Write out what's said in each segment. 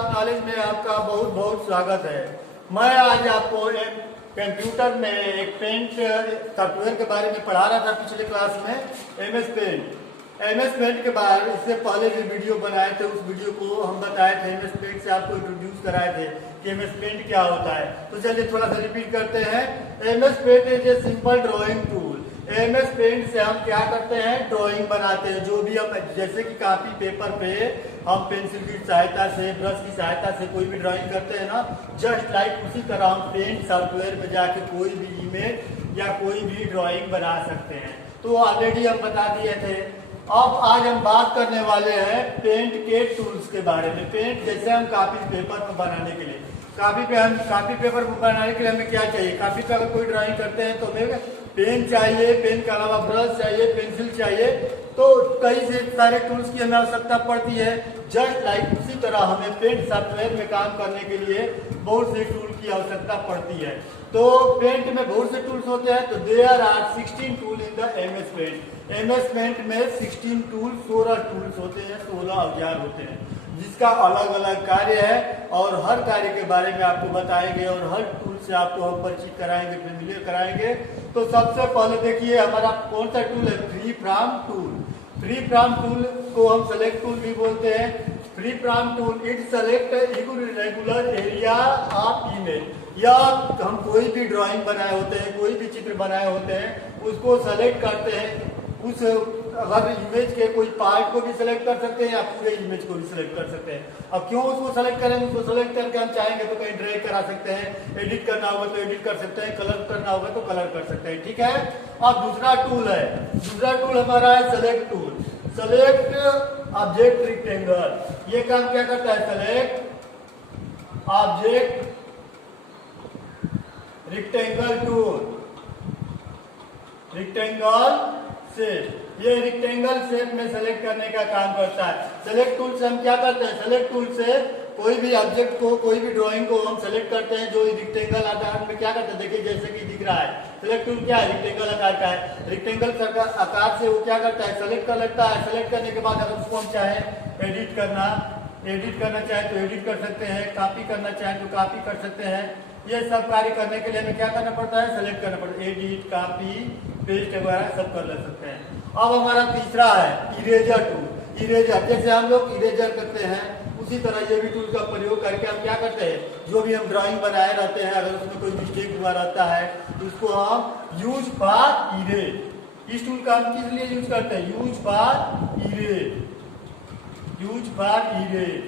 Class knowledge में आपका बहुत बहुत स्वागत है। मैं आज आपको एक कंप्यूटर में एक पेंट सॉफ्टवेयर के बारे में पढ़ा रहा था पिछले क्लास में। एमएस पेंट के बारे इससे पहले भी वीडियो बनाए थे, उस वीडियो को हम बताए थे। एमएस पेंट से आपको इंट्रोड्यूस कराए थे कि एमएस पेंट क्या होता है। तो चलिए थोड़ा सा रिपीट करते हैं। MS Paint is a simple drawing tool. MS Paint से हम क्या करते हैं, ड्राइंग बनाते हैं। जो भी हम जैसे कि कॉपी पेपर पे हम पेंसिल की सहायता से, ब्रश की सहायता से कोई भी ड्राइंग करते हैं ना, जस्ट लाइक उसी तरह हम पेंट सॉफ्टवेयर में जाके कोई भी इमेज या कोई भी ड्राइंग बना सकते हैं। तो ऑलरेडी हम बता दिए थे। अब आज हम बात करने वाले हैं पेंट के टूल्स के बारे में। पेंट जैसे हम कॉपी पेपर पर बनाने के लिए, कॉपी पेपर पर बनाने के लिए हमें क्या चाहिए, कॉपी पे अगर कोई ड्राइंग करते हैं तो हमें पेन चाहिए, पेन के अलावा ब्रश चाहिए, पेंसिल चाहिए। तो कई से सारे टूल्स की हमें आवश्यकता पड़ती है। जस्ट लाइक उसी तरह हमें पेंट सॉफ्टवेयर में काम करने के लिए बहुत से टूल की आवश्यकता पड़ती है। तो पेंट में बहुत से टूल्स होते हैं। तो there are 16 tool in the MS Paint. MS Paint में 16 टूल 16 टूल्स होते हैं, 16 औजार होते हैं, जिसका अलग अलग कार्य है और हर कार्य के बारे में आपको बताएंगे और हर टूल से आपको हम परिचित कराएंगे, फेमिलियर कराएंगे। तो सबसे पहले देखिए हमारा कौन सा टूल है, free from tool. Free from tool को हम सेलेक्ट टूल भी बोलते हैं। Free from tool it select irregular area of image. या हम कोई भी ड्राइंग बनाए होते हैं, कोई भी चित्र बनाए होते हैं, उसको सेलेक्ट करते हैं। उस अगर इमेज के कोई पार्ट को भी सिलेक्ट कर सकते हैं या पूरे इमेज को भी सिलेक्ट कर सकते हैं। अब क्यों उसको सेलेक्ट करेंगे, उसको सेलेक्ट करके हम चाहेंगे तो कहीं ड्रैग करा सकते हैं, एडिट करना होगा तो एडिट कर सकते हैं, कलर करना होगा तो कलर कर सकते हैं। ठीक है। अब दूसरा टूल है, दूसरा टूल हमारा है select tool. Select object rectangle. ये काम क्या करता है, select object rectangle tool. Rectangle shape, ये रेक्टेंगल शेप में सेलेक्ट करने का काम करता है। सेलेक्ट टूल से हम क्या करते हैं, सेलेक्ट टूल से कोई भी ऑब्जेक्ट को, कोई भी ड्राइंग को हम सेलेक्ट करते हैं जो रेक्टेंगल आकार में क्या करते हैं, देखिए जैसे कि दिख रहा है। सेलेक्ट टूल क्या है, रेक्टेंगल आकार का है। रेक्टेंगल आकार से वो क्या करता है, सेलेक्ट कर लेता है। सेलेक्ट करने के बाद अगर उसको हम चाहें एडिट करना चाहे तो एडिट कर सकते हैं, कॉपी करना चाहे तो कॉपी कर सकते हैं। ये सब कार्य करने के लिए हमें क्या करना पड़ता है, सेलेक्ट करना पड़ता है। एडिट, कॉपी, पेस्ट वगैरह सब कर ले सकते हैं। अब हमारा तीसरा है इरेजर टूल। इरेजर, जैसे हम लोग इरेजर करते हैं उसी तरह ये भी टूल का प्रयोग करके हम क्या करते हैं, जो भी हम ड्राइंग बनाए रहते हैं अगर उसमें कोई मिस्टेक हुआ रहता है तो उसको हम यूज फॉर इरेज। इस टूल का हम किस लिए यूज करते हैं, use for erase. Use for erase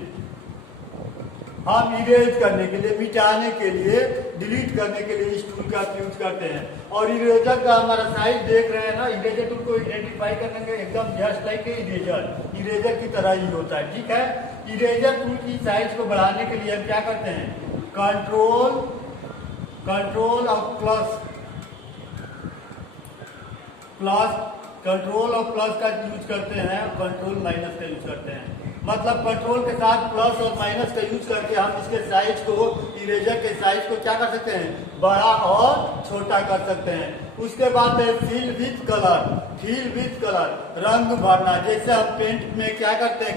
हम इरेज करने के लिए, मिटाने के लिए, डिलीट करने के लिए इस टूल का यूज करते हैं। और इरेजर का हमारा साइज देख रहे हैं ना, इरेजर टूल को आइडेंटिफाई करने के एकदम जस्ट लाइक इरेजर की तरह ही होता है। ठीक है। इरेजर टूल की साइज को बढ़ाने के लिए हम क्या करते हैं, कंट्रोल और प्लस का यूज करते हैं, कंट्रोल माइनस का यूज करते हैं। मतलब कंट्रोल के साथ प्लस और माइनस का यूज करके हम इसके साइज को, इरेजर के साइज को क्या कर सकते हैं, बड़ा और छोटा कर सकते हैं। उसके बाद है fill with colour. Fill with colour, रंग भरना। जैसे हम पेंट में क्या करते हैं,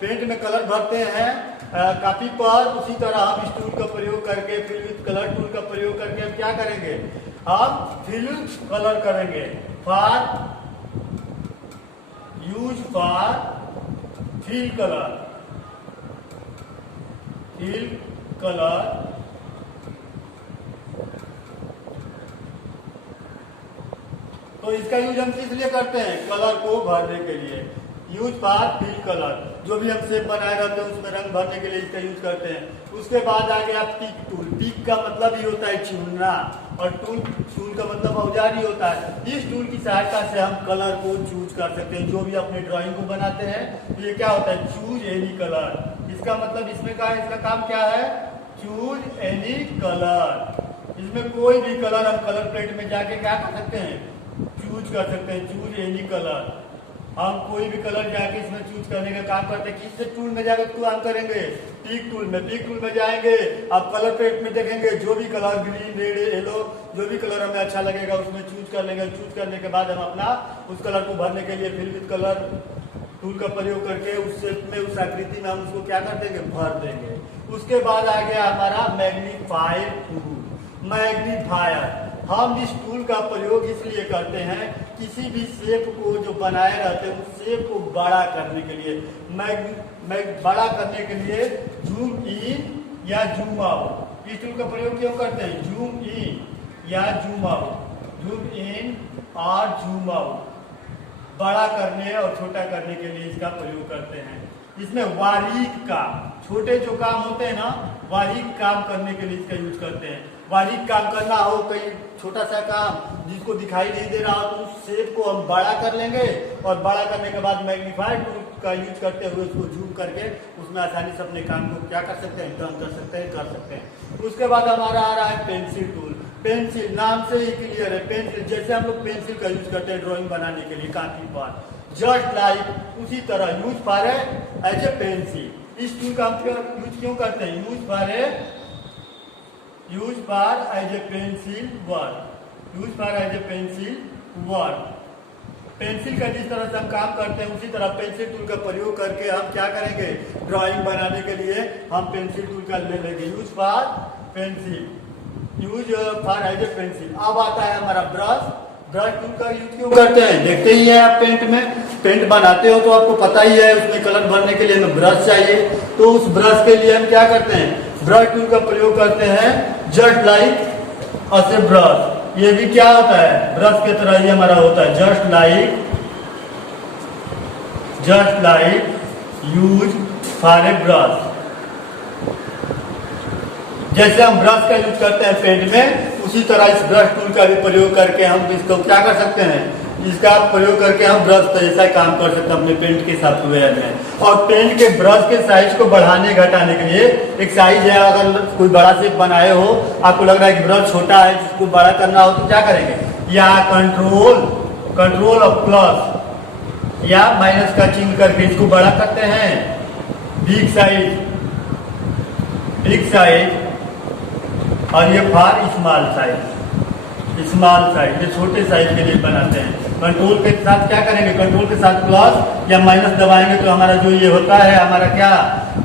पेंट में कलर भरते हैं कॉपी पर, उसी तरह हम इस टूल का प्रयोग करके, फिल विथ कलर टूल का प्रयोग करके हम क्या करेंगे, हम फिल कलर करेंगे। Use for fill colour. तो इसका यूज हम किस लिए करते हैं, कलर को भरने के लिए। यूज फॉर फिल कलर, जो भी हम शेप बनाए रहते हैं उसमें रंग भरने के लिए इसका यूज करते हैं। उसके बाद आ गया पिक टूल। पिक का मतलब ही होता है चुनना और टूल का मतलब औजार ही होता है। इस टूल की सहायता से हम कलर को चूज कर सकते हैं। जो भी अपने ड्राइंग को बनाते हैं तो ये क्या होता है, चूज एनी कलर। इसका मतलब इसमें का इसका काम क्या है, चूज एनी कलर। इसमें कोई भी कलर हम कलर प्लेट में जाके क्या कर सकते हैं, चूज कर सकते हैं। चूज एनी कलर, हम कोई भी कलर जाके इसमें चूज करने का काम करते हैं। किस टूल में जाकर काम करेंगे, पिक टूल में। पिक टूल में जाएंगे, आप कलर प्लेट में देखेंगे जो भी कलर, ग्रीन, रेड, येलो, जो भी कलर हमें अच्छा लगेगा उसमें चूज कर लेंगे। चूज करने के बाद हम अपना उस कलर को भरने के लिए फिल विथ कलर टूल का प्रयोग करके उस शेप में, उस आकृति में हम उसको क्या कर देंगे, भर देंगे। उसके बाद आ गया हमारा मैग्नीफायर टूल। मैग्नीफायर, हम इस टूल का प्रयोग इसलिए करते हैं किसी भी शेप को जो बनाए रहते हैं उस शेप को बड़ा करने के लिए, बड़ा करने के लिए जूम इन या जूम आउट, इस टूल का प्रयोग क्यों करते हैं, जूम इन या जूम आउट, जूम इन और जूम आउट, बड़ा करने और छोटा करने के लिए इसका प्रयोग करते हैं। इसमें बारीक काम, छोटे जो काम होते हैं ना, बारीक काम करने के लिए इसका यूज करते हैं। बारीक काम करना हो, कहीं छोटा सा काम जिसको दिखाई नहीं दे रहा हो, तो उस शेप को हम बड़ा कर लेंगे और बड़ा करने के बाद मैग्नीफायर टूल का यूज करते हुए उसको जूम करके उसमें आसानी से अपने काम को क्या कर सकते हैं, डन कर सकते हैं। उसके बाद हमारा आ रहा है पेंसिल टूल। पेंसिल नाम से ही क्लियर है, पेंसिल जैसे हम लोग पेंसिल का यूज करते हैं ड्राइंग बनाने के लिए कापी पर, जस्ट लाइक उसी तरह use for as a pencil. इस टूल का हम यूज क्यों करते हैं, use for as a pencil work, use for as a pencil work. Pencil का जिस तरह से हम काम करते हैं उसी तरह पेंसिल टूल का प्रयोग करके हम क्या करेंगे, ड्राइंग बनाने के लिए हम पेंसिल टूल का ले लेंगे, use for pencil, use for as a pencil. अब आता है हमारा ब्रश। ब्रश टूल का यूज क्यों करते हैं, देखते ही है आप पेंट में, पेंट बनाते हो तो आपको पता ही है उसमें कलर भरने के लिए हमें ब्रश चाहिए, तो उस ब्रश के लिए हम क्या करते हैं, ब्रश टूल का प्रयोग करते हैं, जस्ट लाइक अस ए ब्रश। ये भी क्या होता है, ब्रश की तरह ही हमारा होता है, just like use for a brush. जैसे हम ब्रश का यूज करते हैं पेंट में, उसी तरह इस ब्रश टूल का भी प्रयोग करके हम इसको क्या कर सकते हैं, इसका प्रयोग करके हम ब्रश जैसा काम कर सकते हैं अपने पेंट के सॉफ्टवेयर में। और पेंट के ब्रश के साइज को बढ़ाने घटाने के लिए एक साइज है, अगर कोई बड़ा शेप बनाए हो, आपको लग रहा है कि ब्रश छोटा है, जिसको बड़ा करना हो तो क्या करेंगे, या कंट्रोल और प्लस या माइनस का चिन्ह करके इसको बड़ा करते हैं। बिग साइज और ये फॉर स्मॉल साइज, ये छोटे साइज के लिए बनाते हैं। कंट्रोल के साथ क्या करेंगे, कंट्रोल के साथ प्लस या माइनस दबाएंगे तो हमारा जो ये होता है हमारा क्या,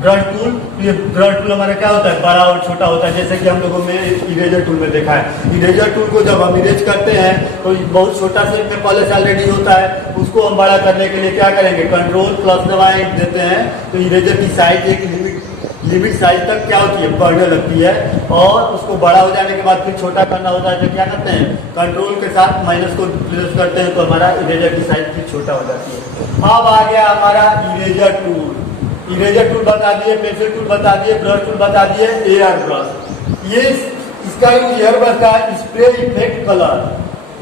ब्रश टूल। ये ब्रश टूल हमारा क्या होता है, बड़ा और छोटा होता है। जैसे कि हम लोगों ने इरेजर टूल में देखा है, इरेजर टूल को जब हम इरेज करते हैं तो बहुत छोटा शेप में पहले से ऑलरेडी होता है, उसको हम बड़ा करने के लिए क्या करेंगे, कंट्रोल प्लस दबाए देते हैं तो इरेजर की साइज एक लिमिट साइज तक क्या होती है, बढ़ने लगती है, और उसको बड़ा हो जाने के बाद फिर छोटा करना होता है तो क्या करते हैं, कंट्रोल के साथ माइनस को प्लस करते हैं तो हमारा इरेजर की साइज फिर छोटा हो जाती है। अब आ गया हमारा इरेजर टूल। इरेजर टूल बता दिए, पेंसिल टूल बता दिए, ब्रश टूल बता दिए, एयर ब्रश। ये इसका यूज एयर ब्रश का spray effect colour,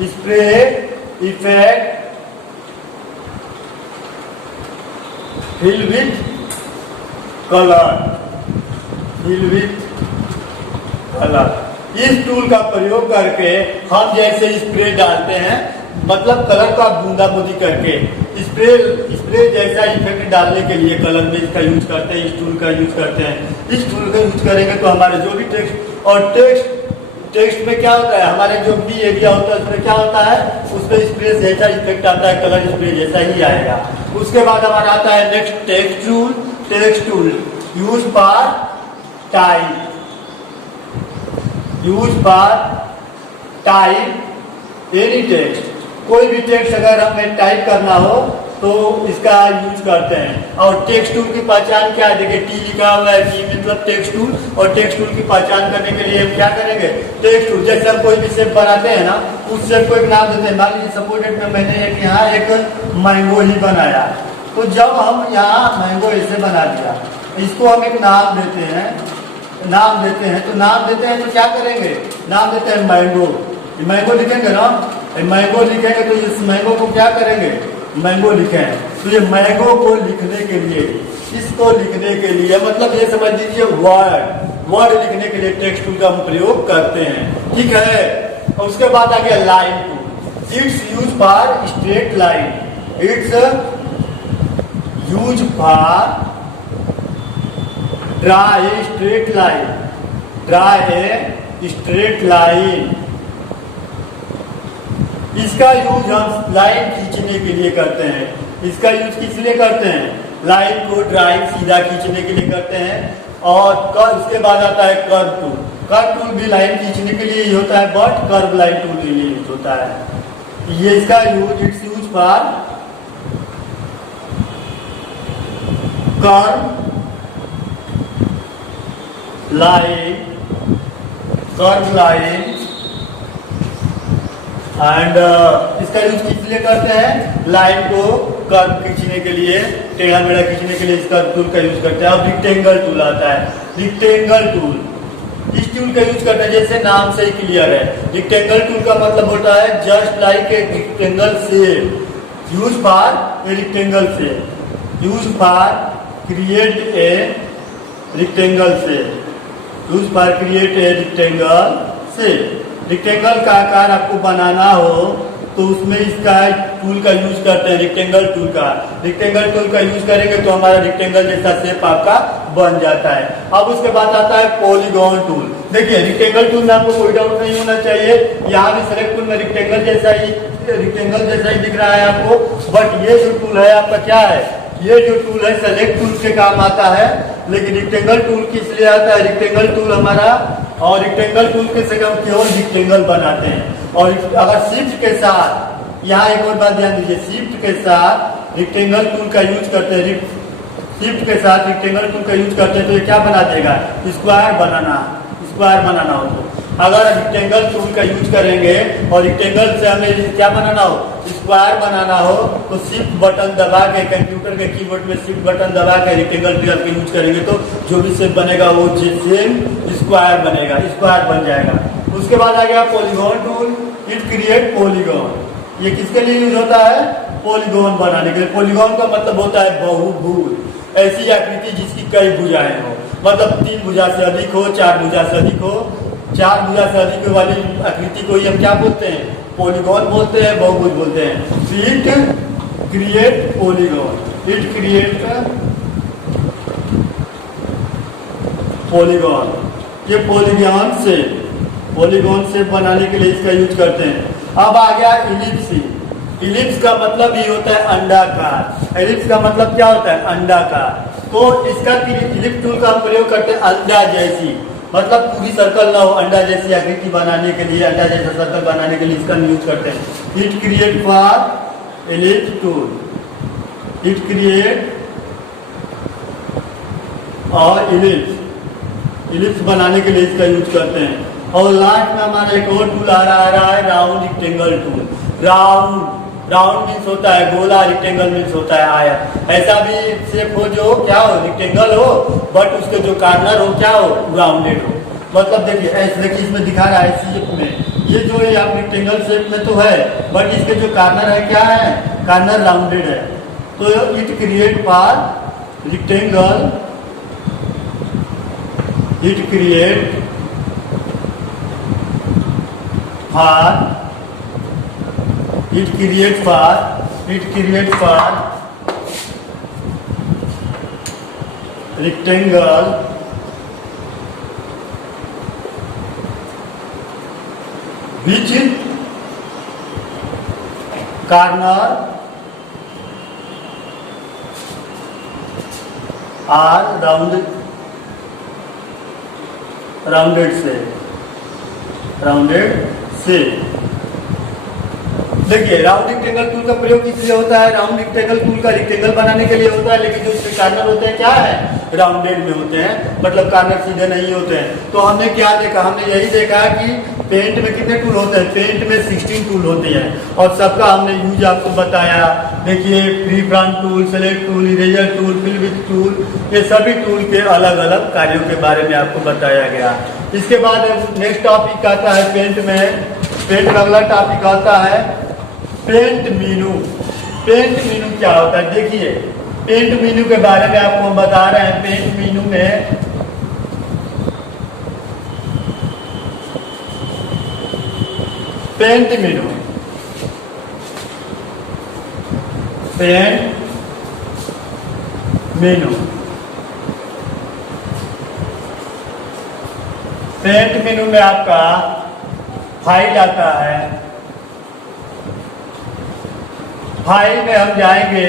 spray effect fill with colour, इस टूल का प्रयोग करके हम जैसे स्प्रे डालते हैं, मतलब कलर का बूंदा बूंदी करके स्प्रे जैसा इफेक्ट डालने के लिए कलर में इसका यूज करते हैं, इस टूल का यूज करते हैं। इस टूल का यूज करेंगे तो हमारे जो भी टेक्स्ट में क्या होता है, हमारे जो भी एरिया होता है उसमें क्या होता है, उसमें स्प्रे जैसा इफेक्ट आता है, कलर स्प्रे जैसा ही आएगा। उसके बाद हमारा आता है next text tool, use for type any text. कोई भी टेक्स्ट अगर हमें टाइप करना हो तो इसका यूज करते हैं। और टेक्स्ट टूल की पहचान क्या है, देखिए टी लिखा हुआ है, टी मतलब टेक्स्ट टूल, और टेक्स्ट टूल की पहचान करने के लिए हम क्या करेंगे, टेक्स्ट टूल। जैसे हम कोई भी शेप बनाते हैं ना, उस शेप को एक नाम देते हैं। मान लीजिए सपोर्टेड में मैंने यहाँ एक मैंगो ही बनाया, तो जब हम यहाँ मैंगो ऐसे बना दिया, इसको हम एक नाम देते हैं तो क्या करेंगे, नाम देते हैं मैंगो लिखेंगे ना, मैंगो लिखेंगे तो इस मैंगो को क्या करेंगे, मैंगो लिखें। तो ये मैंगो को लिखने के लिए, इसको लिखने के लिए, मतलब ये समझ लीजिए वर्ड लिखने के लिए टेक्स्ट टूल का हम प्रयोग करते हैं, ठीक है। और उसके बाद आ गया line tool, it's use for straight line, it's use for draw a straight line. इसका यूज हम लाइन खींचने के लिए करते हैं। इसका यूज किस लिए करते हैं? लाइन को ड्राइंग सीधा खींचने के लिए करते हैं। और उसके बाद आता है कर्व टूल। कर्व टूल भी लाइन खींचने के लिए ही होता है, बट कर्व लाइन टूल के लिए यूज होता है। ये इसका use, it's use for curve line, curve line and इसका यूज किस लिए करते हैं? लाइन को कर्व खींचने के लिए, टेढ़ा मेढ़ा खींचने के लिए इस कर्व टूल का यूज करते हैं। अब रिक्टेंगल टूल आता है। रिक्टेंगल टूल, इस टूल का यूज करते हैं, जैसे नाम से ही क्लियर है। रिक्टेंगल टूल का मतलब होता है just like a rectangle shape, use for a rectangle shape, use for create a rectangle shape, use for create a rectangle shape. Rectangle का आकार आपको बनाना हो तो उसमें इसका टूल का यूज करते हैं, रिक्टेंगल टूल का। रिक्टेंगल टूल का यूज करेंगे तो हमारा रिक्टेंगल जैसा शेप आपका बन जाता है। अब उसके बाद आता है पॉलीगॉन टूल। देखिए रिक्टेंगल टूल में आपको कोई डाउट नहीं होना चाहिए, यहाँ भी सेलेक्ट टूल में रिक्टेंगल जैसा ही दिख रहा है आपको, बट ये जो टूल है आपका क्या है? ये जो टूल है सेलेक्ट टूल के काम आता है, लेकिन रिक्टेंगल टूल किस लिए आता है? रिक्टेंगल टूल हमारा, और रिक्टेंगल टूल के से हम केवल रिक्टेंगल बनाते हैं। और अगर शिफ्ट के साथ, यहाँ एक और बात ध्यान दीजिए, शिफ्ट के साथ रिक्टेंगल टूल का यूज करते हैं, शिफ्ट के साथ रिक्टेंगल टूल का यूज करते हैं तो ये क्या बना देगा? स्क्वायर बनाना हो तो अगर रिक्टेंगल टूल का यूज करेंगे और रिक्टेंगल से हमें क्या बनाना हो? स्क्वायर बनाना हो तो शिफ्ट बटन दबा के, कंप्यूटर के कीबोर्ड में शिफ्ट बटन दबा के रिक्टेंगल टूल का यूज करेंगे तो जो भी शेप बनेगा वो सेम स्क्वायर बनेगा, स्क्वायर बन जाएगा। उसके बाद आ गया polygon tool. It create polygon. ये किसके लिए यूज होता है? पॉलीगॉन बनाने के लिए। पॉलीगॉन का मतलब होता है बहुभुज, ऐसी आकृति जिसकी कई भुजाएं हो, मतलब 3 भुजा से अधिक हो, 4 भुजा से अधिक हो। 4 भुजा से अधिक वाली आकृति को ही हम क्या बोलते हैं? पॉलीगॉन बोलते हैं, बहुभुज बोलते हैं। It create polygon, it create polygon. ये पॉलीगॉन से बनाने के लिए इसका यूज करते हैं। अब आ गया इलिप्स। इलिप्स का मतलब ही होता है अंडाकार। इलिप्स का मतलब क्या होता है? अंडाकार। तो इसका इलिप्स टूल का हम प्रयोग करते हैं अंडा जैसी, मतलब पूरी सर्कल ना हो, अंडा जैसी आकृति बनाने के लिए, अंडा जैसा सर्कल बनाने के लिए इसका यूज करते हैं। It create for ellipse tool, it create और इलिप्स बनाने के लिए इसका यूज करते हैं। और लास्ट में हमारा एक और टूल आ रहा है round rectangle tool. Round means होता है गोला, रिक्टेंगल मीन्स होता है आयत। ऐसा भी शेप हो जो क्या हो? रिक्टेंगल हो, बट उसके जो कॉर्नर हो क्या हो? राउंडेड हो। मतलब देखिए ऐसे, देखिए इसमें दिखा रहा है शेप में, ये जो है आप रिक्टेंगल शेप में तो है, बट इसके जो कॉर्नर है क्या है? कॉर्नर राउंडेड है। तो it create for rectangle, it create for, it create for rectangle which corner are rounded से। देखिए राउंड रिक्टेंगल टूल का प्रयोग किस लिए होता है? राउंड रिक्टेंगल टूल का रिक्टेंगल बनाने के लिए होता है, लेकिन जो इसके कॉर्नर होते हैं क्या है? राउंडेड में होते हैं, मतलब कॉर्नर सीधे नहीं होते हैं। तो हमने क्या देखा? हमने यही देखा कि पेंट में कितने टूल होते हैं? पेंट में 16 टूल होते हैं और सबका हमने यूज आपको बताया। देखिए free from tool, select tool, eraser tool, fill with tool, ये सभी टूल के अलग अलग कार्यों के बारे में आपको बताया गया। इसके बाद नेक्स्ट टॉपिक आता है पेंट में। पेंट में अगला टॉपिक आता है पेंट मेनू। पेंट मेनू क्या होता है? देखिए पेंट मेनू के बारे में आपको हम बता रहे हैं। पेंट मेनू में पेंट मेनू पेंट मेनू में आपका फाइल आता है, फाइल में हम जाएंगे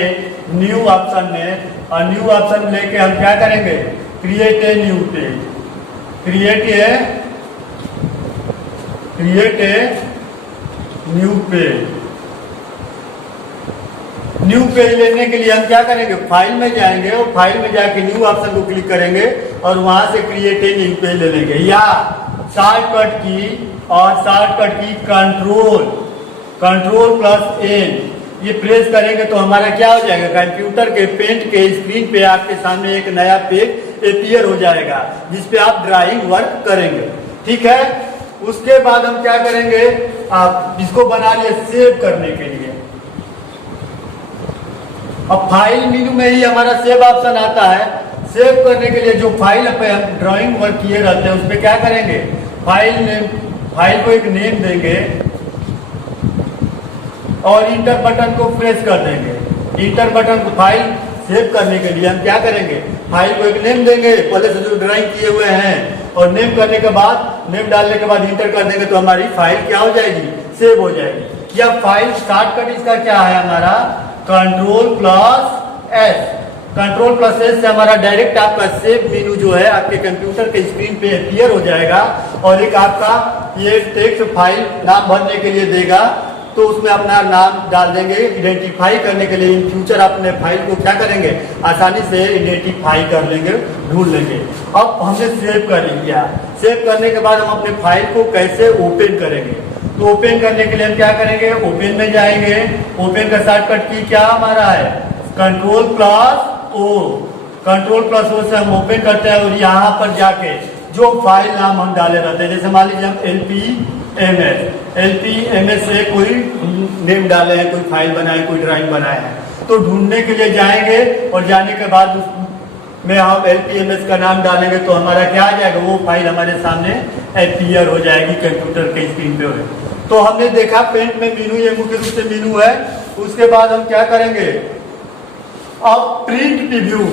न्यू ऑप्शन में, और न्यू ऑप्शन लेके हम क्या करेंगे, create a new page. Create a new page. New page लेने के लिए हम क्या करेंगे, फाइल में जाएंगे और फाइल में जाके न्यू ऑप्शन को क्लिक करेंगे और वहां से क्रिएट ए न्यू पेज ले लेंगे, या शॉर्टकट की, और शॉर्टकट की कंट्रोल प्लस एन ये प्रेस करेंगे तो हमारा क्या हो जाएगा, कंप्यूटर के पेंट के स्क्रीन पे आपके सामने एक नया पेज अपीयर हो जाएगा जिसपे आप ड्राइंग वर्क करेंगे। ठीक है, उसके बाद हम क्या करेंगे, आप इसको बना लिए सेव करने के लिए। अब फाइल मेनू में ही हमारा सेव ऑप्शन आता है। सेव करने के लिए जो फाइल पे हम ड्राइंग वर्क किए रहते हैं उस पर क्या करेंगे, फाइल को एक नेम देंगे और इंटर बटन को प्रेस कर देंगे। इंटर बटन को फाइल सेव करने के लिए हम क्या करेंगे, फाइल को एक नेम देंगे पहले से जो ड्राइंग किए हुए हैं, और नेम करने के बाद, नेम डालने के बाद इंटर कर देंगे तो हमारी फाइल क्या हो जाएगी, सेव हो जाएगी। या फाइल शॉर्टकट इसका क्या है हमारा, control plus S. Control plus S से हमारा डायरेक्ट आपका सेव मेनू जो है आपके कंप्यूटर के स्क्रीन पे अपीयर हो जाएगा, और एक आपका ये टेक्स्ट फाइल नाम भरने के लिए देगा तो उसमें अपना नाम डाल देंगे। आइडेंटिफाई करने के लिए इन फ्यूचर अपने फाइल को क्या करेंगे, आसानी से आइडेंटिफाई कर लेंगे, ढूंढ लेंगे। अब हमने सेव कर लिया। सेव करने के बाद हम अपने फाइल को कैसे ओपन करेंगे, तो ओपन करने के लिए हम क्या करेंगे, ओपन में जाएंगे। ओपन का शॉर्टकट की क्या हमारा है, control plus O. Control plus O से हम ओपन करते हैं और यहाँ पर जाके जो फाइल नाम हम डाले रहते हैं, जैसे मान लीजिए हम LPMS से कोई नेम डाले हैं, कोई फाइल बनाए, कोई ड्राइंग बनाए हैं, तो ढूंढने के लिए जाएंगे और जाने के बाद उसमें हम LPMS का नाम डालेंगे तो हमारा क्या आ जाएगा, वो फाइल हमारे सामने अपीयर हो जाएगी कंप्यूटर के स्क्रीन पे। तो हमने देखा पेंट में मेनू, ये मुख्य रूप से मेनू है। उसके बाद हम क्या करेंगे, अब प्रिंट प्रीव्यू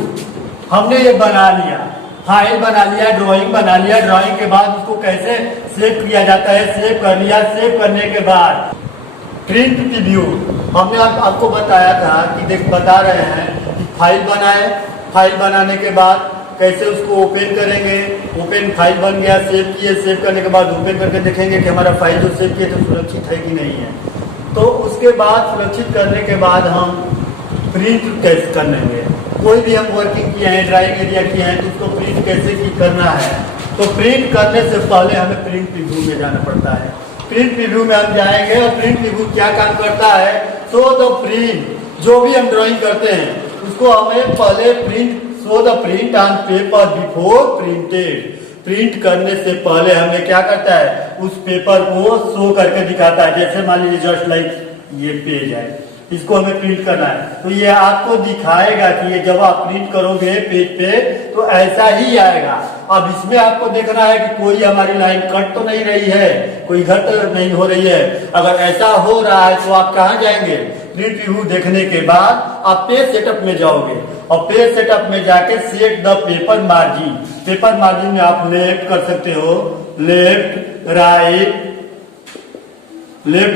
हमने ये बना लिया, फाइल बना लिया, ड्राइंग बना लिया। ड्राइंग के बाद उसको कैसे सेव किया जाता है, सेव कर लिया। सेव करने के बाद प्रिंट प्रीव्यू हमने आपको बताया था कि बता रहे हैं कि फाइल बनाए, फाइल बनाने के बाद कैसे उसको ओपन करेंगे। ओपन फाइल बन गया, सेव किए, सेव करने के बाद ओपन करके देखेंगे कि हमारा फाइल जो सेव किए तो सुरक्षित है कि नहीं है। तो उसके बाद सुरक्षित करने के बाद हम प्रिंट कैसे कर लेंगे। कोई भी हम वर्किंग किए हैं, ड्राइंग एरिया किए हैं, तो उसको प्रिंट कैसे की करना है, तो प्रिंट करने से पहले हमें प्रिंट प्रीव्यू में जाना पड़ता है। प्रिंट प्रीव्यू में हम जाएंगे और प्रिंट प्रीव्यू क्या काम करता है, सो द प्रिंट, जो भी हम ड्राइंग करते हैं उसको हमें पहले print, show the print on paper before printed. Print करने से पहले हमें क्या करता है, उस पेपर को शो करके दिखाता है। जैसे मान लीजिए जस्ट लाइक ये पेज है, इसको हमें प्रिंट करना है, तो ये आपको दिखाएगा कि ये जब आप प्रिंट करोगे पेज पे तो ऐसा ही आएगा। अब इसमें आपको देखना है कि कोई हमारी लाइन कट तो नहीं रही है, कोई घट नहीं हो रही है। अगर ऐसा हो रहा है तो आप कहाँ जाएंगे, प्रिंट व्यू देखने के बाद आप पेज सेटअप में जाओगे, और पेज सेटअप में जाके set the paper margin. Paper margin में आप लेफ्ट कर सकते हो, लेफ्ट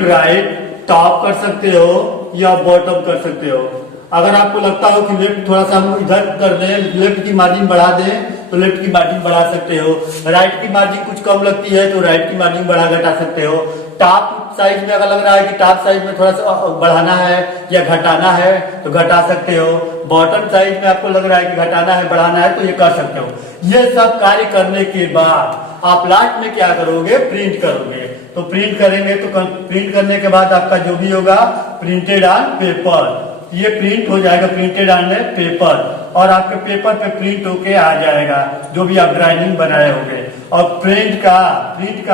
राइट टॉप कर सकते हो या बॉटम कर सकते हो। अगर आपको लगता हो कि लेफ्ट थोड़ा सा हम इधर कर दें, लेफ्ट की मार्जिन बढ़ा दें तो लेफ्ट की मार्जिन बढ़ा सकते हो। राइट की मार्जिन कुछ कम लगती है तो राइट की मार्जिन बढ़ा घटा सकते हो। टॉप साइज में अगर लग रहा है कि टॉप साइज में थोड़ा सा बढ़ाना है या घटाना है तो घटा सकते हो। बॉटम साइज में आपको लग रहा है कि घटाना है, बढ़ाना है तो ये कर सकते हो। ये सब कार्य करने के बाद आप लास्ट में क्या करोगे, प्रिंट करोगे। तो प्रिंट करेंगे तो प्रिंट करने के बाद आपका जो भी होगा प्रिंटेड ऑन पेपर, ये प्रिंट हो जाएगा प्रिंटेड ऑन पेपर, और आपके पेपर पे प्रिंट होके आ जाएगा जो भी आप ड्राइंग बनाए होंगे। और प्रिंट का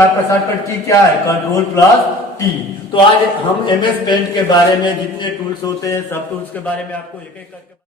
आपका शॉर्टकट की क्या है, कंट्रोल प्लस टी। तो आज हम MS पेंट के बारे में जितने टूल्स होते हैं सब टूल्स के बारे में आपको एक एक करके